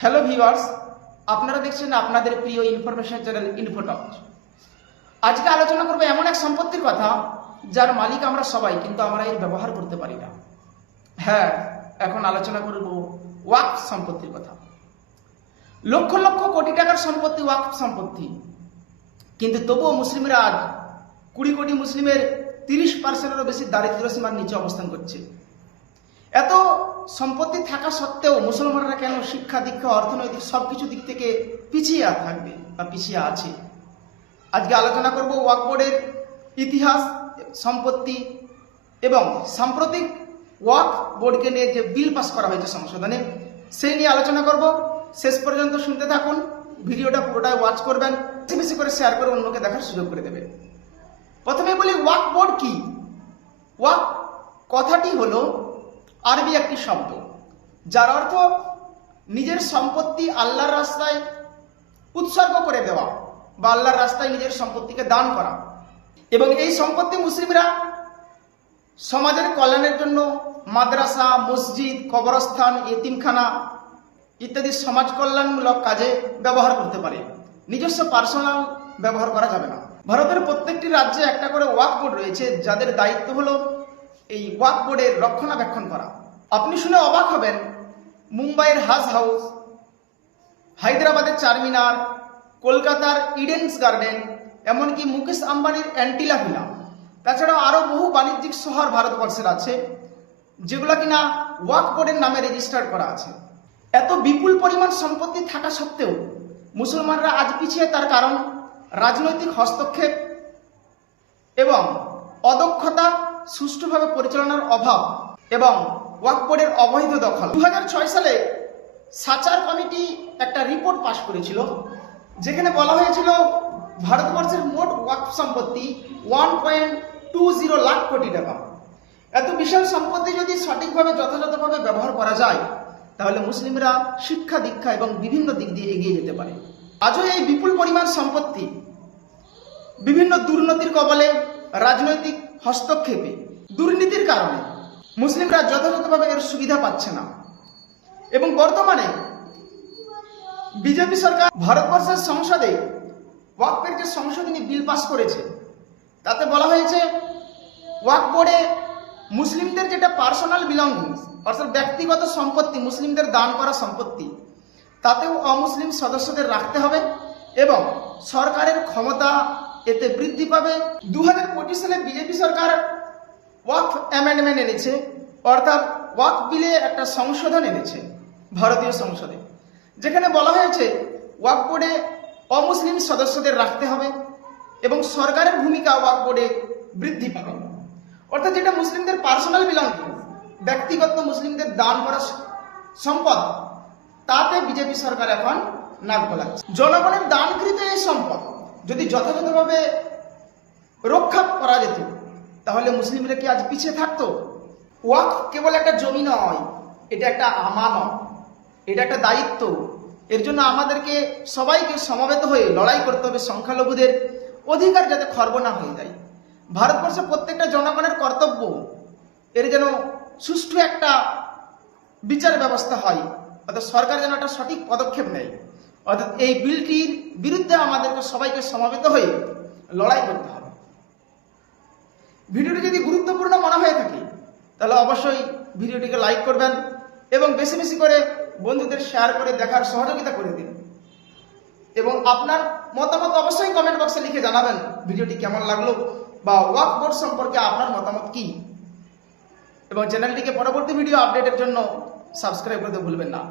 Hello viewers, আপনারা দেখছেন আপনাদের প্রিয় ইনফরমেশন চ্যানেল ইনফোটক। আজকে আলোচনা করব এমন এক সম্পত্তির কথা যার মালিক আমরা সবাই, কিন্তু আমরা এর ব্যবহার করতে পারি না। হ্যাঁ, এখন আলোচনা করব ওয়াকফ সম্পত্তির কথা। লক্ষ লক্ষ কোটি টাকার সম্পত্তি ওয়াকফ সম্পত্তি, কিন্তু তবুও মুসলিমরা আজ 20 কোটি মুসলিমের 30%-এরও বেশি দারিদ্র্য সীমার নিচে অবস্থান করছে। এত সম্পত্তি থাকা সত্ত্বেও মুসলমানরা কেন শিক্ষা, দীক্ষা, অর্থনৈতিক সবকিছু দিক থেকে পিছিয়ে থাকবে বা পিছিয়ে আছে? আজকে আলোচনা করব ওয়াকফ বোর্ডের ইতিহাস, সম্পত্তি এবং সাম্প্রতিক ওয়াকফ বোর্ডকে নিয়ে যে বিল পাস করা হয়েছে সংশোধনে, সেই নিয়ে আলোচনা করব। শেষ পর্যন্ত শুনতে থাকুন, ভিডিওটা পুরোটাই ওয়াচ করবেন, বেশি বেশি করে শেয়ার করে অন্যকে দেখার সুযোগ করে দেবেন। প্রথমে বলি ওয়াকফ বোর্ড কি। ওয়াকফ কথাটি হলো আরবি একটি শব্দ, যার অর্থ নিজের সম্পত্তি আল্লাহর রাস্তায় উৎসর্গ করে দেওয়া বা আল্লাহর রাস্তায় নিজের সম্পত্তিকে দান করা। এবং এই সম্পত্তি মুসলিমরা সমাজের কল্যাণের জন্য মাদ্রাসা, মসজিদ, কবরস্থান, এতিমখানা ইত্যাদি সমাজ কল্যাণমূলক কাজে ব্যবহার করতে পারে। নিজস্ব পার্সোনাল ব্যবহার করা যাবে না। ভারতের প্রত্যেকটি রাজ্যে একটা করে ওয়াকফ বোর্ড রয়েছে, যাদের দায়িত্ব হলো এই ওয়াকফ বোর্ডের রক্ষণাবেক্ষণ করা। আপনি শুনে অবাক হবেন, মুম্বাইয়ের হাজ হাউস, হায়দ্রাবাদের চারমিনার, কলকাতার ইডেন্স গার্ডেন, এমনকি মুকেশ আম্বানির অ্যান্টিলা ভিলা, তাছাড়াও আরও বহু বাণিজ্যিক শহর ভারতবর্ষের আছে, যেগুলো কিনা ওয়াকফ বোর্ডের নামে রেজিস্টার্ড করা আছে। এত বিপুল পরিমাণ সম্পত্তি থাকা সত্ত্বেও মুসলমানরা আজ পিছিয়ে, তার কারণ রাজনৈতিক হস্তক্ষেপ এবং অদক্ষতা, সুষ্ঠুভাবে পরিচালনার অভাব এবং ওয়াকফ বোর্ডের অবৈধ দখল। 2006 সালে সাচার কমিটি একটা রিপোর্ট পাশ করেছিল, যেখানে বলা হয়েছিল ভারতবর্ষের মোট ওয়াকফ সম্পত্তি 1.20 লাখ কোটি টাকা। এত বিশাল সম্পত্তি যদি সঠিকভাবে যথাযথভাবে ব্যবহার করা যায়, তাহলে মুসলিমরা শিক্ষা, দীক্ষা এবং বিভিন্ন দিক দিয়ে এগিয়ে যেতে পারে। আজও এই বিপুল পরিমাণ সম্পত্তি বিভিন্ন দুর্নীতির কবলে, রাজনৈতিক হস্তক্ষেপে, দুর্নীতির কারণে মুসলিমরা যথাযথভাবে এর সুবিধা পাচ্ছে না। এবং বর্তমানে বিজেপি সরকার ভারতবর্ষের সংসদে ওয়াকফের যে সংশোধনী বিল পাস করেছে, তাতে বলা হয়েছে ওয়াকফ বোর্ডে মুসলিমদের যেটা পার্সোনাল বিলঙ্গিংস, অর্থাৎ ব্যক্তিগত সম্পত্তি, মুসলিমদের দান করা সম্পত্তি, তাতেও অমুসলিম সদস্যদের রাখতে হবে এবং সরকারের ক্ষমতা এতে বৃদ্ধি পাবে। 2025 সালে বিজেপি সরকার ওয়াকফ অ্যামেন্ডমেন্ট এনেছে, অর্থাৎ ওয়াকফ বিলে একটা সংশোধন এনেছে ভারতীয় সংসদে, যেখানে বলা হয়েছে ওয়াকফ বোর্ডে অমুসলিম সদস্যদের রাখতে হবে এবং সরকারের ভূমিকা ওয়াকফ বোর্ডে বৃদ্ধি পাবে। অর্থাৎ যেটা মুসলিমদের পার্সোনাল বিলঙ্গিং, ব্যক্তিগত মুসলিমদের দান করা সম্পদ, তাতে বিজেপি সরকার এখন নাক গলাচ্ছে। জনগণের দানকৃত এই সম্পদ যদি যথাযথভাবে রক্ষা করা যেত, তাহলে মুসলিমরা কি আজ পিছিয়ে থাকতো? ওয়াকফ কেবল একটা জমি নয়, এটা একটা আমানত, এটা একটা দায়িত্ব। এর জন্য আমাদেরকে সবাইকে সমবেত হয়ে লড়াই করতে হবে সংখ্যালঘুদের অধিকার যাতে খর্ব না হয়ে যায়। ভারতবর্ষের প্রত্যেকটা জনগণের কর্তব্য এর যেন সুষ্ঠু একটা বিচার ব্যবস্থা হয়, অর্থাৎ সরকার যেন একটা সঠিক পদক্ষেপ নেয়। অর্থাৎ এই বিলটির বিরুদ্ধে আমাদেরকে সবাইকে সমবেত হয়ে লড়াই করতে হবে। ভিডিওটি যদি গুরুত্বপূর্ণ মনে হয়ে থাকে, তাহলে অবশ্যই ভিডিওটিকে লাইক করবেন এবং বেশি বেশি করে বন্ধুদের শেয়ার করে দেখার সহযোগিতা করে দিন। এবং আপনার মতামত অবশ্যই কমেন্ট বক্সে লিখে জানাবেন ভিডিওটি কেমন লাগলো বা ওয়াকফ বোর্ড সম্পর্কে আপনার মতামত কি। এবং চ্যানেলটিকে পরবর্তী ভিডিও আপডেটের জন্য সাবস্ক্রাইব করতে ভুলবেন না।